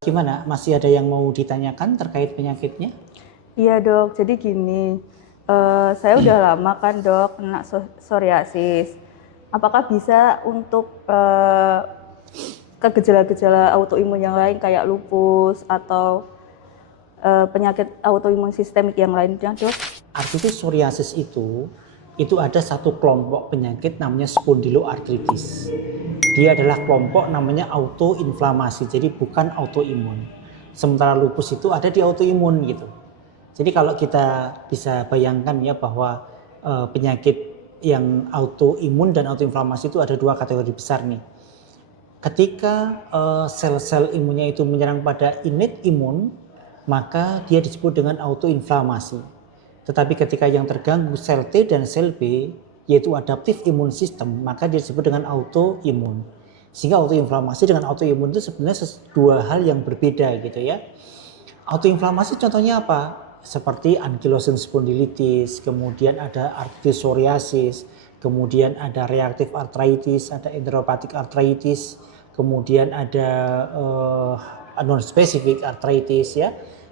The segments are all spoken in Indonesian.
Gimana? Masih ada yang mau ditanyakan terkait penyakitnya? Iya dok, jadi gini, saya udah lama kan dok kena psoriasis. Apakah bisa untuk ke gejala-gejala autoimun yang lain kayak lupus atau penyakit autoimun sistemik yang lainnya dok? Artritis psoriasis itu ada satu kelompok penyakit namanya spondyloartritis. Dia adalah kelompok namanya autoinflamasi, jadi bukan autoimun. Sementara lupus itu ada di autoimun gitu. Jadi kalau kita bisa bayangkan ya bahwa penyakit yang autoimun dan autoinflamasi itu ada dua kategori besar nih. Ketika sel-sel imunnya itu menyerang pada innate imun, maka dia disebut dengan autoinflamasi. Tetapi ketika yang terganggu sel T dan sel B, yaitu adaptive immune system, maka dia disebut dengan autoimun. Sehingga autoinflamasi dengan autoimun itu sebenarnya dua hal yang berbeda gitu ya. Autoinflamasi contohnya apa? Seperti ankylosing spondylitis, kemudian ada arthritis psoriasis, kemudian ada reactive arthritis, ada enteropathic arthritis, kemudian ada non-specific arthritis ya.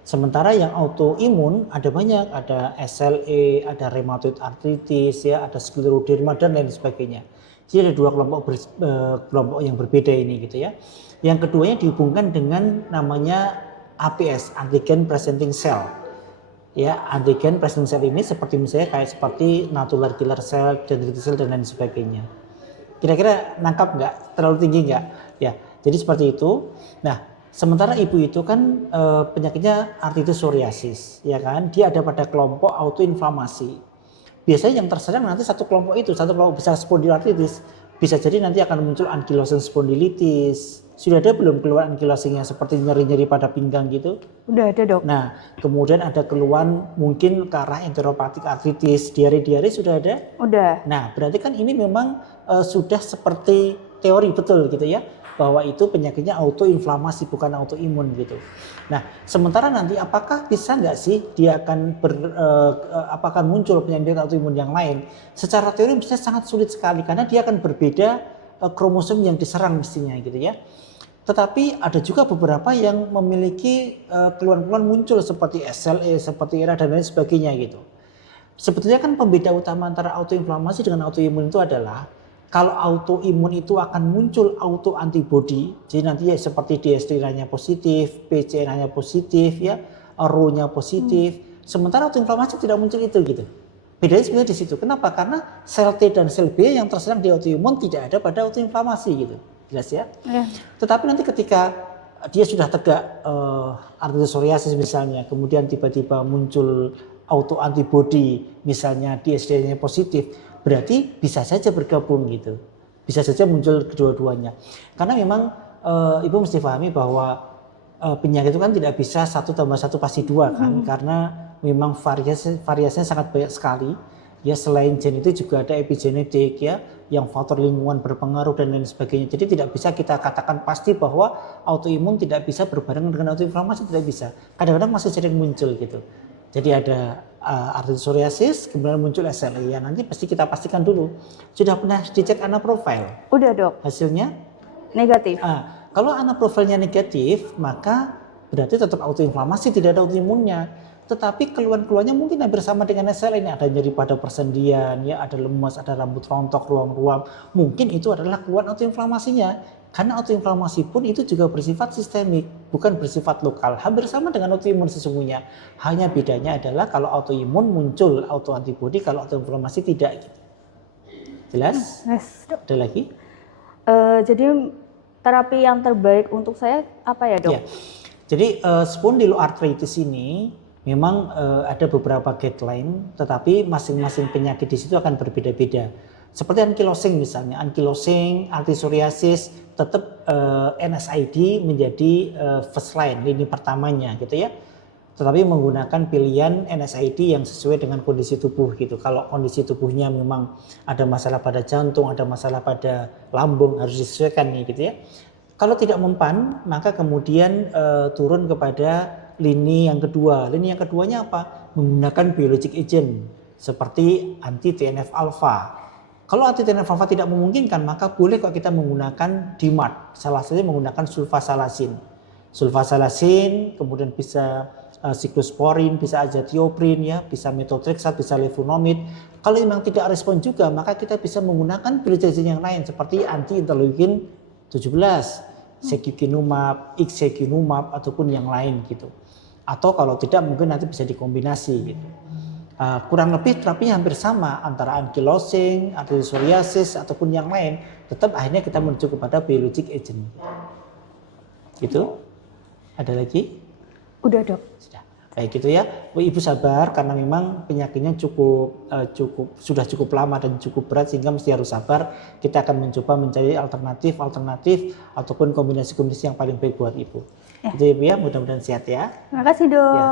Sementara yang autoimun ada banyak, ada SLE, ada rheumatoid arthritis ya, ada scleroderma dan lain sebagainya. Jadi ada dua kelompok yang berbeda ini gitu ya. Yang keduanya dihubungkan dengan namanya APS, antigen presenting cell. Ya, antigen presenting cell ini seperti misalnya seperti natural killer cell, dendritic cell dan lain sebagainya. Kira-kira nangkap nggak? Terlalu tinggi nggak? Ya, jadi seperti itu. Nah, sementara ibu itu kan penyakitnya artritis psoriasis, ya kan? Dia ada pada kelompok autoinflamasi. Biasanya yang terserang nanti satu kelompok itu, satu kelompok besar spondyloartritis. Bisa jadi nanti akan muncul ankylosing spondylitis. Sudah ada belum keluhan ankylosingnya seperti nyeri-nyeri pada pinggang gitu? Udah ada dok. Nah, kemudian ada keluhan mungkin ke arah enteropathic arthritis, diare-diare sudah ada? Udah. Nah, berarti kan ini memang sudah seperti teori betul gitu ya, bahwa itu penyakitnya autoinflamasi bukan autoimun gitu. Nah, sementara nanti apakah bisa nggak sih dia akan apakah muncul penyakit autoimun yang lain? Secara teori bisa sangat sulit sekali karena dia akan berbeda kromosom yang diserang mestinya gitu ya. Tetapi ada juga beberapa yang memiliki keluhan-keluhan muncul seperti SLE, seperti ERA dan lain sebagainya gitu. Sebetulnya kan pembeda utama antara autoinflamasi dengan autoimun itu adalah kalau autoimun itu akan muncul autoantibody, jadi nanti ya seperti DSD-nya positif, PCNA-nya positif, ya, RO-nya positif. Sementara autoinflamasi tidak muncul itu gitu. Bedanya sebenarnya di situ. Kenapa? Karena sel T dan sel B yang terserang di autoimun tidak ada pada autoinflamasi gitu. Jelas ya? Ya. Tetapi nanti ketika dia sudah tegak artritis psoriasis misalnya, kemudian tiba-tiba muncul autoantibody, misalnya DSD-nya positif, berarti bisa saja bergabung gitu. Bisa saja muncul kedua-duanya. Karena memang Ibu mesti pahami bahwa penyakit itu kan tidak bisa 1 tambah 1 pasti 2 kan, karena memang variasinya sangat banyak sekali. Ya, selain gen itu juga ada epigenetik ya, yang faktor lingkungan berpengaruh dan lain sebagainya. Jadi tidak bisa kita katakan pasti bahwa autoimun tidak bisa berbarengan dengan autoinflamasi, tidak bisa. Kadang-kadang masih sering muncul gitu. Jadi ada artritis psoriasis, kemudian muncul SLE. Ya, nanti pasti kita pastikan dulu. Sudah pernah dicek anaprofil? Udah dok. Hasilnya? Negatif. Kalau anaprofilnya negatif, maka berarti tetap autoinflamasi, tidak ada autoimunnya. Tetapi keluhan-keluhannya mungkin hampir sama dengan SLE ini. Ada nyeri pada persendian, ya, ada lemas, ada rambut rontok, ruam-ruam. Mungkin itu adalah keluhan autoinflamasinya. Karena autoinflamasi pun itu juga bersifat sistemik, bukan bersifat lokal. Hampir sama dengan autoimun sesungguhnya. Hanya bedanya adalah kalau autoimun muncul autoantibody, kalau autoinflamasi tidak. Jelas? Yes. Ada lagi? Jadi terapi yang terbaik untuk saya apa ya dok? Ya. Jadi spondyloarthritis ini memang ada beberapa guideline, tetapi masing-masing penyakit di situ akan berbeda-beda. Seperti ankylosing misalnya, ankylosing, artritis psoriasis, tetap NSAID menjadi first line, lini pertamanya gitu ya. Tetapi menggunakan pilihan NSAID yang sesuai dengan kondisi tubuh gitu. Kalau kondisi tubuhnya memang ada masalah pada jantung, ada masalah pada lambung, harus disesuaikan nih gitu ya. Kalau tidak mempan, maka kemudian turun kepada lini yang kedua. Lini yang keduanya apa? Menggunakan biologic agent seperti anti TNF alpha. Kalau anti TNF alpha tidak memungkinkan, maka boleh kok kita menggunakan DMARD. Salah satunya menggunakan sulfasalazin. sulfasalasin, kemudian bisa siklosporin, bisa azathioprin ya, bisa methotrexate, bisa levonomid. Kalau memang tidak respon juga, maka kita bisa menggunakan pilihan yang lain seperti anti interleukin 17, secukinumab, ixekinumab ataupun yang lain gitu. Atau kalau tidak mungkin nanti bisa dikombinasi gitu. Kurang lebih terapinya hampir sama antara ankylosing, arthritis psoriasis ataupun yang lain. Tetap akhirnya kita menuju kepada biologic agent. Gitu. Ada lagi? Udah dok. Sudah. Baik gitu ya. Ibu sabar karena memang penyakitnya sudah cukup lama dan cukup berat sehingga mesti harus sabar. Kita akan mencoba mencari alternatif ataupun kombinasi-kombinasi yang paling baik buat ibu. Itu ya Bu ya, mudah-mudahan sehat ya. Terima kasih dok. Ya.